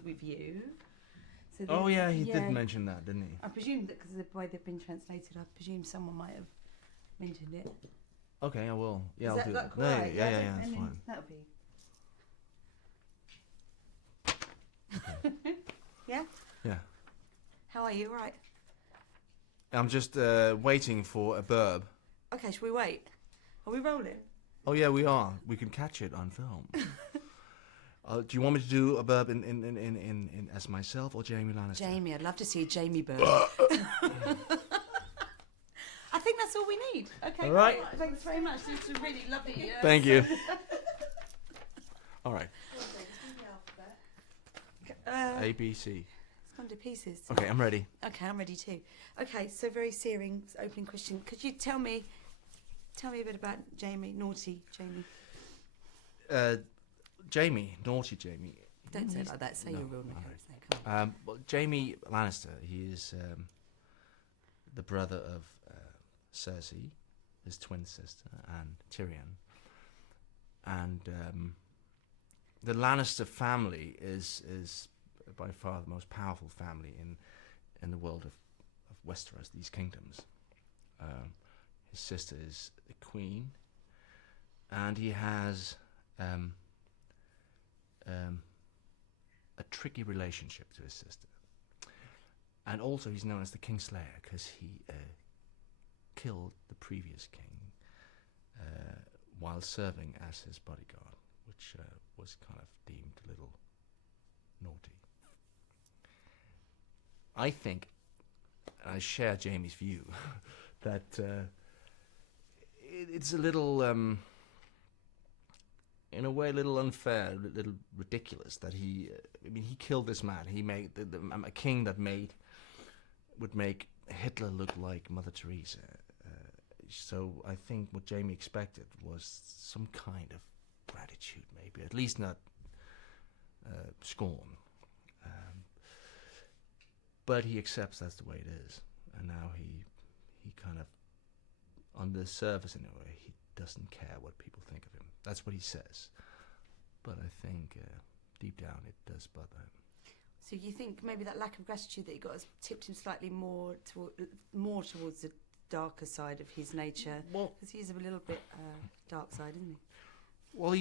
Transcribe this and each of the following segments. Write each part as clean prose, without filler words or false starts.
with you. So Oh yeah, he did mention that, didn't he? I presume that because of the way they've been translated, I presume someone might have mentioned it. Okay, I will. Yeah, Is I'll do that that. right? Yeah, that's fine. That'll be. Yeah? Yeah. How are you? All right. I'm just waiting for a burb. Okay, shall we wait? Are we rolling? Oh yeah, we are. We can catch it on film. Do you want me to do a burb in as myself or Jaime Lannister? Jaime, I'd love to see a Jaime burb. I think that's all we need. Okay, all right. Thanks very much. This was really lovely. Thank you. All right. A, B, C. It's gone to pieces. Okay, I'm ready. Okay, I'm ready too. Okay, so very searing opening question. Could you tell me a bit about Jaime, naughty Jaime? Jaime, naughty Jaime. Don't say it like that. Say your real name. Right. Well, Jaime Lannister, he is the brother of Cersei, his twin sister, and Tyrion. And the Lannister family is by far the most powerful family in the world of Westeros, these kingdoms. His sister is the queen, and he has a tricky relationship to his sister. And also he's known as the Kingslayer because he killed the previous king while serving as his bodyguard, which was kind of deemed a little naughty. I think, and I share Jaime's view, that it's a little, in a way, a little unfair, a little ridiculous that he killed this man. He made a king that would make Hitler look like Mother Teresa. So I think what Jaime expected was some kind of gratitude, maybe, at least not scorn. But he accepts that's the way it is, and now he kind of, on the surface in a way, he doesn't care what people think of him. That's what he says. But I think deep down it does bother him. So you think maybe that lack of gratitude that he got has tipped him slightly more towards the darker side of his nature? Because he's a little bit dark side, isn't he? Well,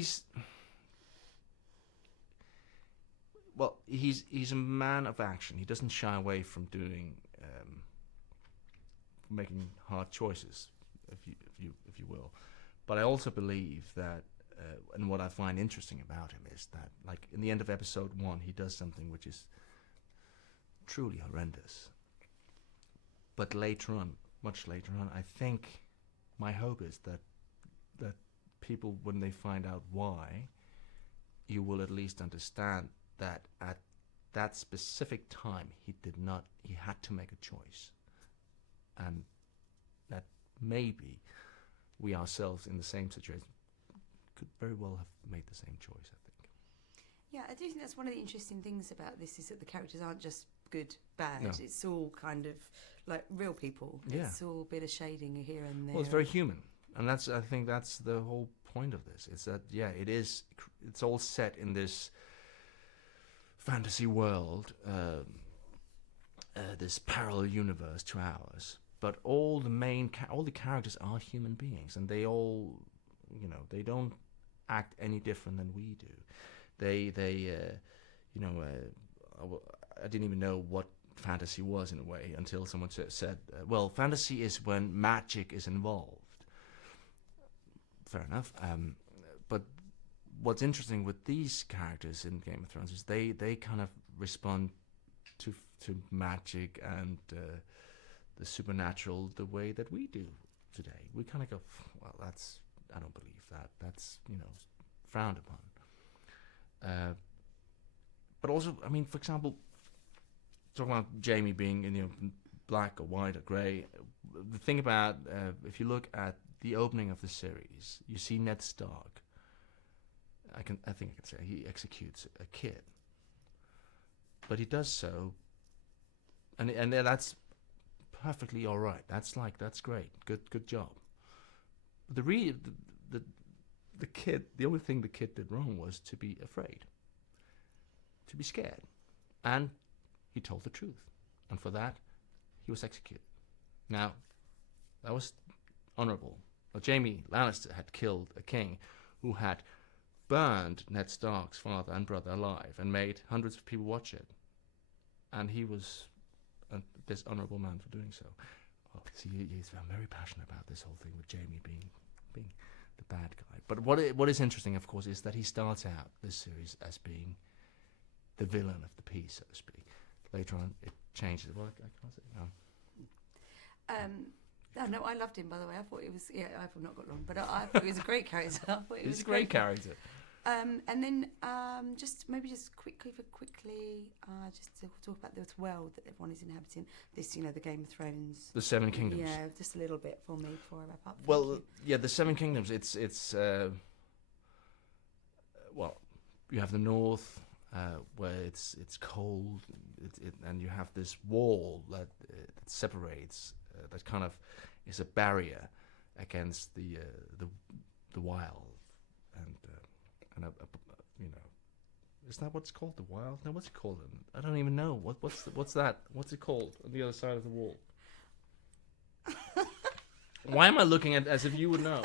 he's a man of action. He doesn't shy away from making hard choices, if you will. But I also believe that, and what I find interesting about him is that, like in the end of episode 1, he does something which is truly horrendous. But later on, much later on, I think my hope is that people, when they find out why, you will at least understand that at that specific time he had to make a choice, and that maybe we ourselves in the same situation could very well have made the same choice, I think. Yeah, I do think that's one of the interesting things about this, is that the characters aren't just good, bad. No. It's all kind of like real people. Yeah. It's all a bit of shading here and there. Well, it's very human, and I think that's the whole point of this. It's that, it's all set in this fantasy world, this parallel universe to ours. But all the characters are human beings, and they all, they don't act any different than we do. I didn't even know what fantasy was in a way until someone said, well, fantasy is when magic is involved. Fair enough. But what's interesting with these characters in Game of Thrones is they kind of respond to magic and the supernatural the way that we do today. We kind of go, well, I don't believe that. That's, frowned upon. But also, for example, talking about Jaime being, black or white or grey, the thing about, if you look at the opening of the series, you see Ned Stark. I think I can say he executes a kid, but he does so, and that's perfectly all right. That's great. Good job. The kid, the only thing the kid did wrong was to be afraid, to be scared. and he told the truth, and for that he was executed. Now, that was honourable. Well, Jaime Lannister had killed a king who had burned Ned Stark's father and brother alive and made hundreds of people watch it, and he was a dishonourable man for doing so. Well, see, I'm very passionate about this whole thing with Jaime being the bad guy. But what is interesting, of course, is that he starts out this series as being the villain of the piece, so to speak. Later on, it changes. Well, I can't say no. No, I loved him, by the way. I thought it was... Yeah, I've not got long, but I thought he was a great character. I thought He's a great character. And then just quickly, just to talk about this world that everyone is inhabiting. This, the Game of Thrones. The Seven Kingdoms. Yeah, just a little bit for me before I wrap up. Well, yeah, the Seven Kingdoms. It's well, you have the north where it's cold, and you have this wall that separates, that kind of is a barrier against the wild, and is that what's called, the wild? No, what's it called? I don't even know. What's that? What's it called on the other side of the wall? Why am I looking at as if you would know?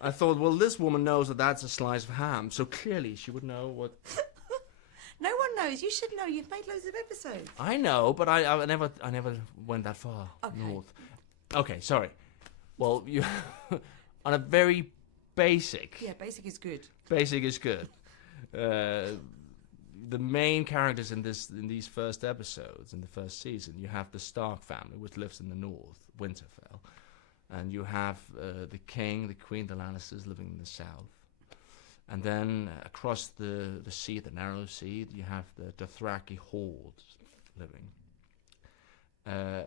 I thought, well, this woman knows that that's a slice of ham, so clearly she would know what. No one knows. You should know. You've made loads of episodes. I know, but I never went that far north. Okay, sorry. Well, you on a very basic. Yeah, basic is good. Basic is good. The main characters in these first episodes, in the first season, you have the Stark family, which lives in the north, Winterfell, and you have the king, the queen, the Lannisters living in the south, and then across the sea, the narrow sea, you have the Dothraki horde living, and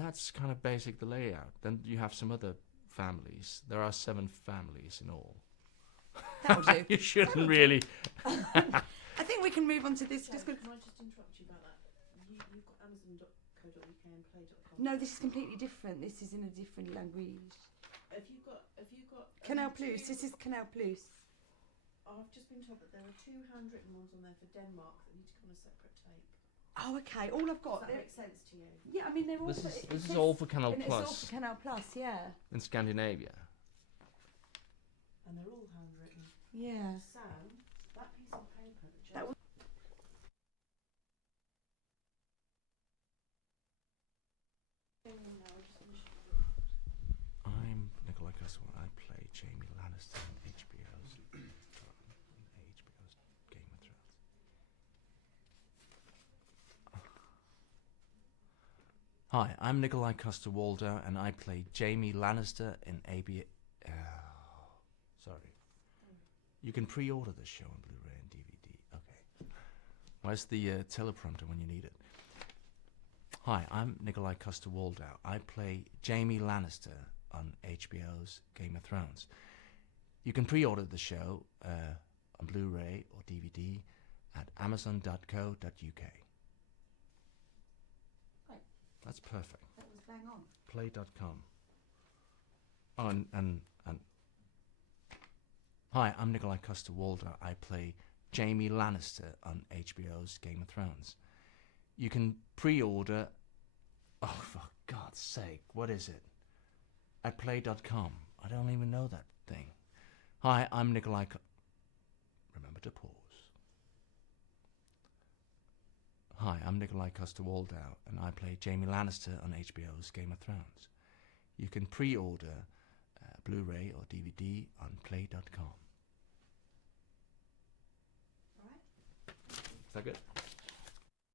that's kind of basic the layout. Then you have some other families. There are 7 families in all. That'll do. You shouldn't really. I think we can move on to this. Can I just interrupt you about that? You've got Amazon.co.uk and Play.com. No, this is completely different. This is in a different language. Have you got Canal Plus. This is Canal Plus. I've just been told that there are 2 handwritten ones on there for Denmark that need to come on a separate tape. Oh, okay. All I've got. Does that make sense to you? Yeah, I mean they're all. This is all for Canal It's Plus all for Canal Plus, yeah. in Scandinavia. And they're all handwritten. Yeah. Sam, that piece of paper that That was- I'm Nikolaj Coster-Waldau. I play Jaime Lannister in HBO's Game of Thrones. Hi, I'm Nikolaj Coster-Waldau, and I play Jaime Lannister in sorry. You can pre-order the show on Blu-ray and DVD. Okay. Where's the teleprompter when you need it? Hi, I'm Nikolaj Coster-Waldau. I play Jaime Lannister on HBO's Game of Thrones. You can pre-order the show on Blu-ray or DVD at amazon.co.uk. Right. That's perfect. That was bang on. Play.com. Oh, and hi, I'm Nikolaj Coster-Waldau. I play Jaime Lannister on HBO's Game of Thrones. You can pre-order... Oh, for God's sake, what is it? At play.com. I don't even know that thing. Hi, I'm Nikolaj... Remember to pause. Hi, I'm Nikolaj Coster-Waldau, and I play Jaime Lannister on HBO's Game of Thrones. You can pre-order Blu-ray or DVD on play.com. All right. Is that good?